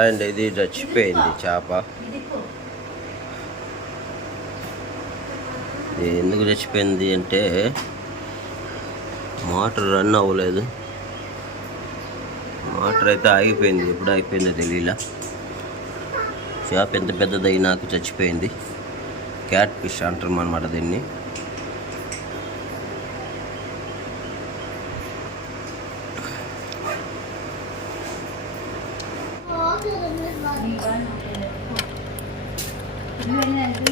And ఇది చచ్చిపోయింది చేప ఇది ఎందుకు చచ్చిపోయింది అంటే మోటార్ రన్ అవ్వలేదు. మోటార్ అయితే ఆగిపోయింది ఎప్పుడు ఆగిపోయిందో తెలియలా. చేప ఎంత పెద్దదైనాక చచ్చిపోయింది. క్యాట్ ఫిష్ అంటారు అనమాట దీన్ని.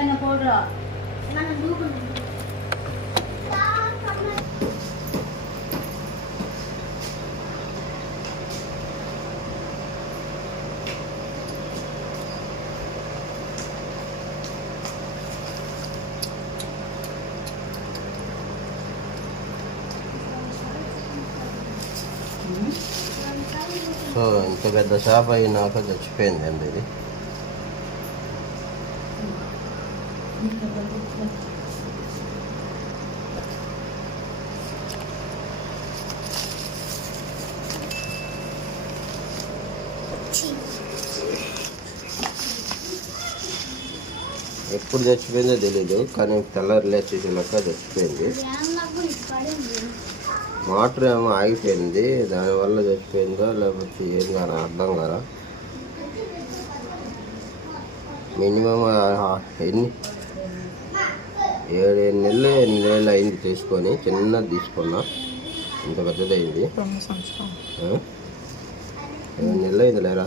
என்ன போடுறா సో ఇంత పెద్ద చేప అయినాక చచ్చిపోయింది అండి ఇది. ఎప్పుడు చచ్చిపోయిందో తెలీదు కానీ తెల్లారి లెక్క చచ్చిపోయింది. మోటార్ ఏమో ఆగిపోయింది. దానివల్ల చచ్చిపోయిందో లేకపోతే ఏం కానీ అర్థం కదా మినిమం ఎన్ని ఏడు ఎనిమిది నెలలు ఎనిమిది నెలలు అయింది తీసుకొని చిన్నది తీసుకున్నా. ఇంత పెద్దదైంది? ఏడు నెలలు అయింది లేరా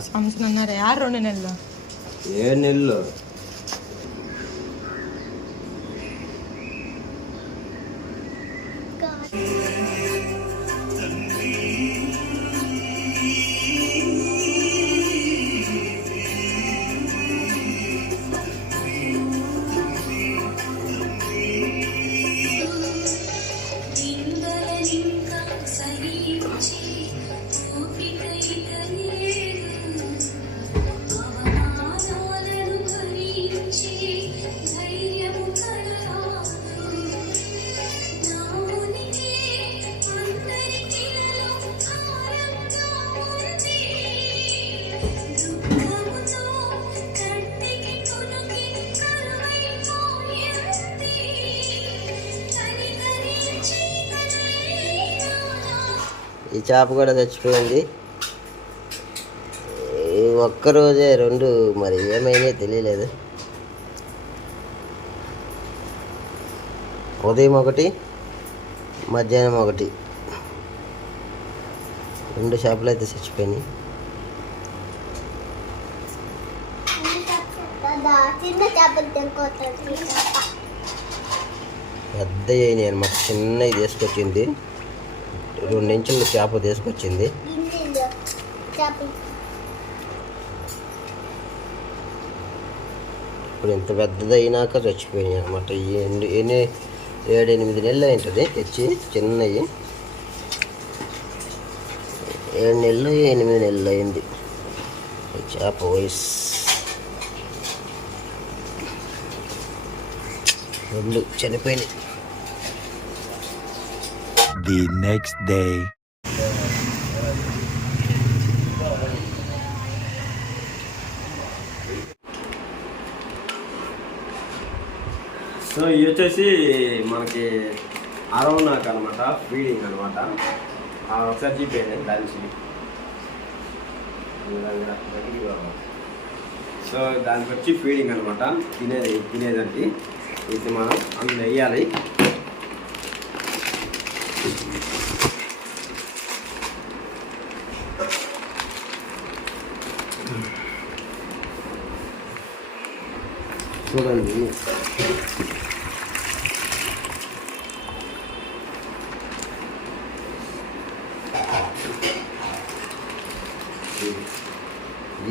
రెండు నెలలు. ఏడు నెలలు. ఈ చేప కూడా చచ్చిపోయింది. ఈ ఒక్కరోజే రెండు మరి ఏమైనా తెలియలేదు. ఉదయం ఒకటి మధ్యాహ్నం ఒకటి. రెండు చేపలు అయితే చచ్చిపోయినాయి. పెద్ద అయినాయి అనమాట చిన్నవి తీసుకొచ్చింది. రెండు ఇంచుల చేప తీసుకొచ్చింది. ఇప్పుడు ఇంత పెద్దదైనాక చచ్చిపోయినాయి అనమాట ఎన్ని ఏడు ఎనిమిది నెలలు అయింటుంది తెచ్చి చిన్నవి ఏడు నెలలు ఎనిమిది నెలలు అయింది. చేప వయసు. రెండు చనిపోయినాయి. The next day. సో ఇది వచ్చేసి మనకి అరవనాక్ అనమాట ఫీడింగ్ అనమాట ఒకసారి చూపించండి దానికి సో దానికి వచ్చి ఫీడింగ్ అనమాట తినేది తినేదండి. ఇది మనం అందులో వేయాలి. చూడండి ఇది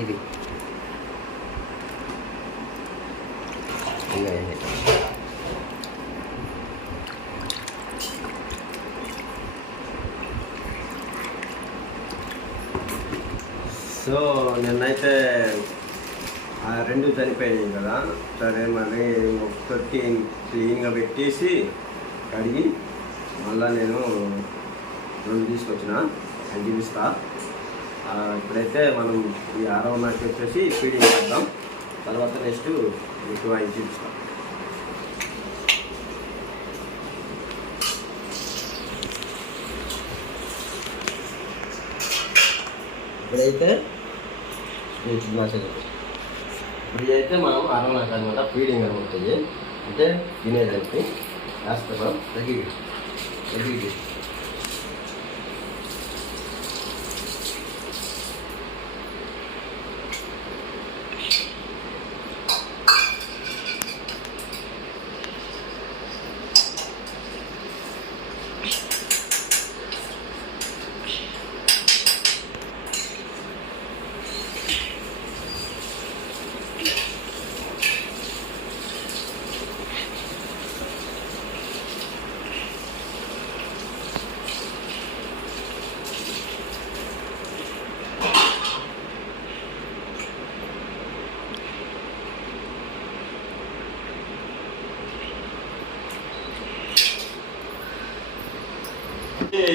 ఇది ఇంకా ఏంటి? సో నిన్నైతే ఆ రెండు చనిపోయాయి కదా. సరే మరి ఒక్కటి క్లీన్గా పెట్టేసి కడిగి మళ్ళీ నేను రెండు తీసుకొచ్చిన అది చూపిస్తా ఇప్పుడైతే మనం ఈ ఆరవ నాటి వచ్చేసి ఫీడింగ్ చేద్దాం. తర్వాత నెక్స్ట్ మీకు అవి చూపిస్తాం ఇప్పుడైతే ఇది చిన్న ఇప్పుడు అయితే మనం అరవనాక అనమాట ఫీడింగ్ అనమాట ఇది అంటే తినేదానికి వేస్తున్నాం తగ్గి తగ్గి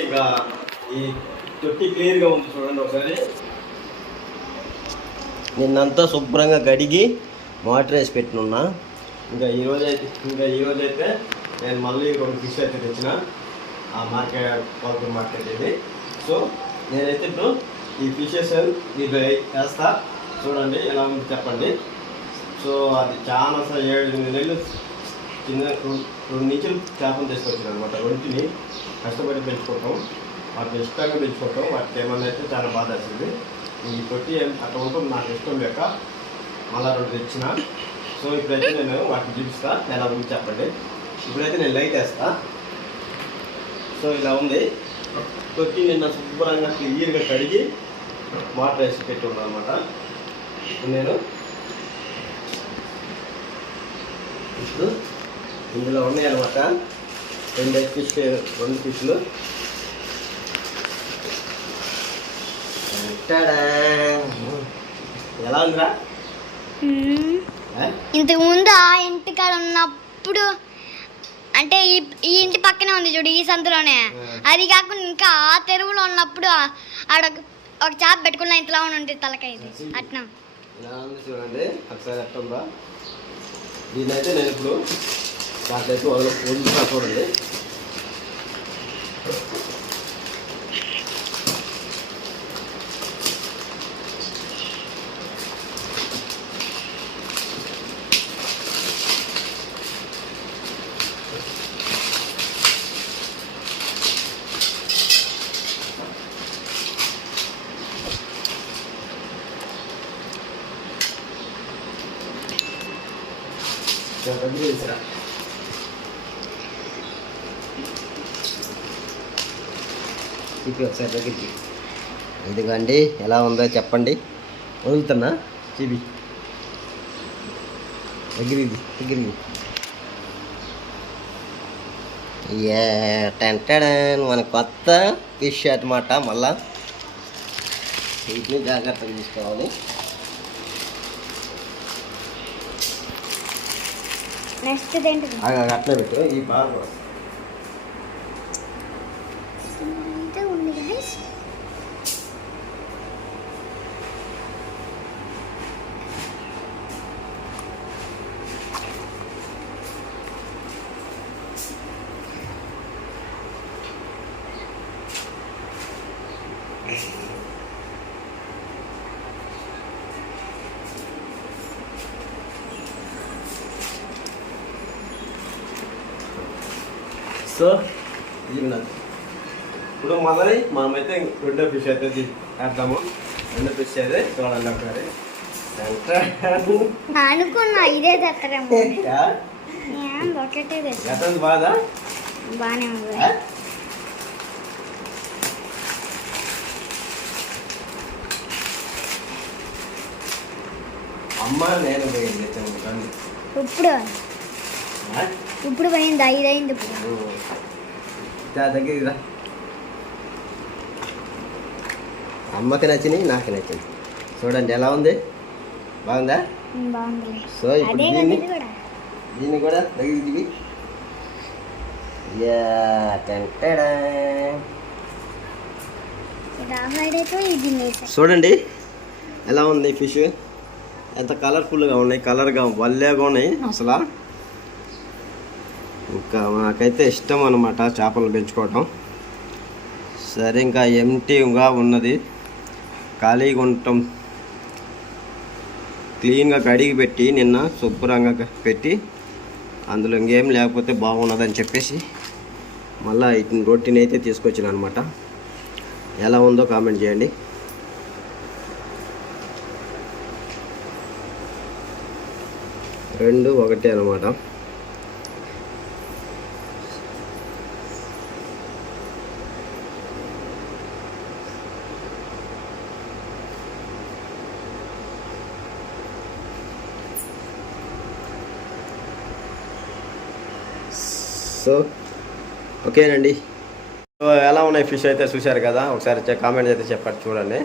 ఇంకా ఈ తొట్టి క్లియర్గా ఉంది చూడండి ఒకసారి. నిన్నంతా శుభ్రంగా కడిగి వాటర్ వేసి పెట్టినున్నా. ఇంకా ఈరోజు అయితే ఇంకా ఈరోజు అయితే నేను మళ్ళీ రెండు ఫిష్ అయితే తెచ్చిన. ఆ మార్కెట్ కోల్పూర్ మార్కెట్ ఇది. సో నేనైతే ఇప్పుడు ఈ ఫిషెస్ ఇది వేస్తా. చూడండి ఎలా ఉంది చెప్పండి. సో అది చాలా అసలు ఏడు ఎనిమిది నెలలు చిన్న రెండు రెండు నించులు చేపలు తీసుకొచ్చాను అనమాట రెంటిని కష్టపడి పెంచుకోవటం వాటిని ఇష్టంగా పెంచుకోవటం వాటికి ఏమన్నా అయితే చాలా బాధ వచ్చింది ఈ కొట్టి ఏం అట్లా నాకు ఇష్టం లేక మళ్ళా రెండు తెచ్చిన. సో ఇప్పుడైతే నేను వాటిని చూపిస్తా. ఎలా ఉంది చెప్పండి. ఇప్పుడైతే నేను లైట్ వేస్తా. సో ఇలా ఉంది. కొట్టి నిన్న శుభ్రంగా క్లియర్గా కడిగి వాటర్ వేసి పెట్టి ఉన్నాను అనమాట నేను ఇప్పుడు ఇందులో ఉన్నాయి అనమాట రెండు ఫిష్ రెండు ఫిష్లు టడా! ఎలా ఉందిరా? ఆ? ఇంతకు ముందు ఆ ఇంటి కాడ ఉన్నప్పుడు అంటే ఈ ఈ ఇంటి పక్కనే ఉంది చూడు ఈ సందులోనే. అది కాకుండా ఇంకా ఆ తెరువులో ఉన్నప్పుడు ఆడ ఒక- చేప పెట్టుకున్న ఇంతలా ఉంటుంది తలకాయ ఇది అట్నా. ఎలా ఉంది చూడండి. ఒకసారి దీన్నైతే నేను ఇప్పుడు దాంట్లోకి వదల వదులుతా చూడండి ఇంకా దగ్గర తీసురా. చూపి ఒకసారి దగ్గరికి. ఇదిగోండి ఎలా ఉందో చెప్పండి. వదులుతున్నా? చూపి. దగ్గరికి దగ్గరికి ఏ టెంటడన్ మన కొత్త ఫిష్ అన్నమాట మళ్ళా. వీటిని జాగ్రత్తగా తీసుకోవాలి. నెక్స్ట్ అట్లే పెట్టు. ఈ బాగా ఉంది guys. సో ఇది నాది. ఇప్పుడు మొదలై మనమైతే రెండో ఫిష్ అయితే వేద్దాము రెండో ఫిష్ అయితే చూడండి ఒకసారి. అనుకున్నా ఇదే ఏం? ఒకటే ఉంది బాగా బాగానే ఉంది? అమ్మ నేను పోయింది ఇప్పుడు? ఆ? ఇప్పుడు పోయింది? ఐదు అయింది ఇప్పుడు దా దగ్గరికి రా. అమ్మకి నచ్చింది నాకు నచ్చింది చూడండి ఎలా ఉంది? బాగుందా? సో ఇప్పుడు దీన్ని దీన్ని కూడా దగ్గరికి దిగి. యా టెంటడా రావాడైతే ఇది నేసా చూడండి. ఎలా ఉంది ఫిష్? ఎంత కలర్ఫుల్గా ఉన్నాయి కలర్గా వల్లేగా ఉన్నాయి అసలు. నాకైతే ఇష్టం అనమాట చేపలు పెంచుకోవటం. సరే ఇంకా ఎంటీగా ఉన్నది. ఖాళీగా ఉండటం. క్లీన్గా కడిగి పెట్టి నిన్న శుభ్రంగా పెట్టి అందులో ఇంకేం లేకపోతే బాగున్నదని చెప్పేసి మళ్ళీ వీటిని రొట్టెని అయితే తీసుకొచ్చిన అనమాట ఎలా ఉందో కామెంట్ చేయండి. రెండు ఒకటే అనమాట సో ఓకేనండి. సో ఎలా ఉన్నాయి ఫిష్ అయితే చూశారు కదా? ఒకసారి కామెంట్ అయితే చెప్పారు చూడండి.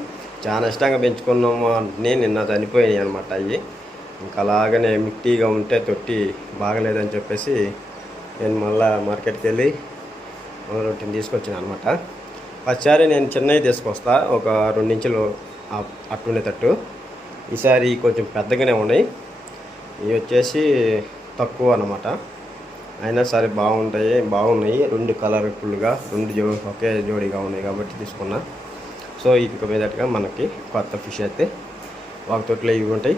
చాలా ఇష్టంగా పెంచుకున్నాము అని నిన్న చనిపోయినాయి అనమాట అవి ఇంకా అలాగనే మిట్టిగా ఉంటే తొట్టి బాగలేదని చెప్పేసి నేను మళ్ళీ మార్కెట్కి వెళ్ళి రొట్టెని తీసుకొచ్చాను అనమాట ఫస్ట్సారి నేను చిన్నవి తీసుకొస్తా ఒక రెండు ఇంచులు అట్టుండేటట్టు ఈసారి కొంచెం పెద్దగానే ఉన్నాయి. ఇవి వచ్చేసి తక్కువ అనమాట అయినా సరే బాగుంటాయి బాగున్నాయి. రెండు కలర్ఫుల్గా రెండు జో ఒకే జోడీగా ఉన్నాయి కాబట్టి తీసుకున్నా. సో ఇంక మీదటగా మనకి కొత్త ఫిష్ అయితే ఒక తొట్టిలో ఇవి ఉంటాయి.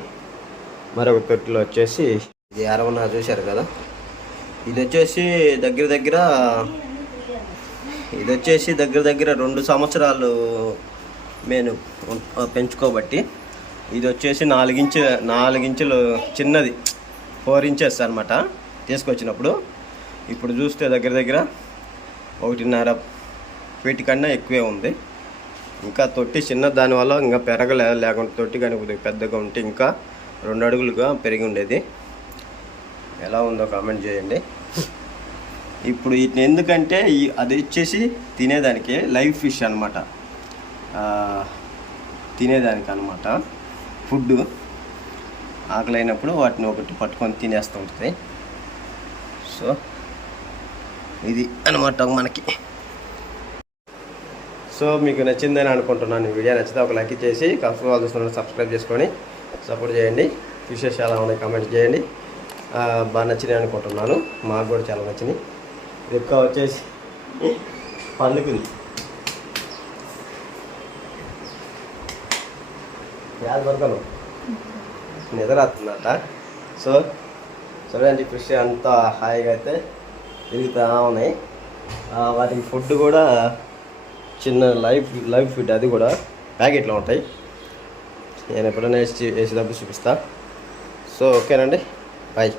మరొక తొట్టిలో వచ్చేసి ఇది అరవన చూశారు కదా? ఇది వచ్చేసి దగ్గర దగ్గర ఇది వచ్చేసి దగ్గర దగ్గర రెండు సంవత్సరాలు నేను పెంచుకోబట్టి ఇది వచ్చేసి నాలుగించు నాలుగించులు చిన్నది ఫోర్ ఇంచెస్ అనమాట తీసుకొచ్చినప్పుడు. ఇప్పుడు చూస్తే దగ్గర దగ్గర ఒకటిన్నర ఫీట్ కన్నా ఎక్కువే ఉంది. ఇంకా తొట్టి చిన్న దానివల్ల ఇంకా పెరగలే లేకుంటే తొట్టి కానీ పెద్దగా ఉంటే ఇంకా రెండు అడుగులుగా పెరిగి ఉండేది. ఎలా ఉందో కామెంట్ చేయండి. ఇప్పుడు వీటిని ఎందుకంటే ఈ అది వచ్చేసి తినేదానికి లైవ్ ఫిష్ అనమాట తినేదానికి అనమాట ఫుడ్ ఆకలి అయినప్పుడు వాటిని ఒకటి పట్టుకొని తినేస్తూ ఉంటుంది. సో ఇది అనమాట మనకి. సో మీకు నచ్చిందని అనుకుంటున్నాను. వీడియో నచ్చితే ఒక లైక్ చేసి కఫ్ చూస్తున్నారు సబ్స్క్రైబ్ చేసుకొని సపోర్ట్ చేయండి. విషెస్ ఎలా ఉన్నాయి కామెంట్ చేయండి బాగా నచ్చినాయి అనుకుంటున్నాను. మాకు కూడా చాలా నచ్చినాయి. ఎక్కువ వచ్చేసి పండుకుంది. యాద పడుకోను నిద్ర వస్తుందట సో చూడండి కృషి అంతా హాయిగా అయితే తిరుగుతూ ఉన్నాయి. వాటికి ఫుడ్ కూడా చిన్న లైఫ్ లైవ్ ఫుడ్ అది కూడా ప్యాకెట్లో ఉంటాయి. నేను ఎప్పుడైనా వేసి వేసేటప్పుడు చూపిస్తా. సో ఓకేనండి. బాయ్.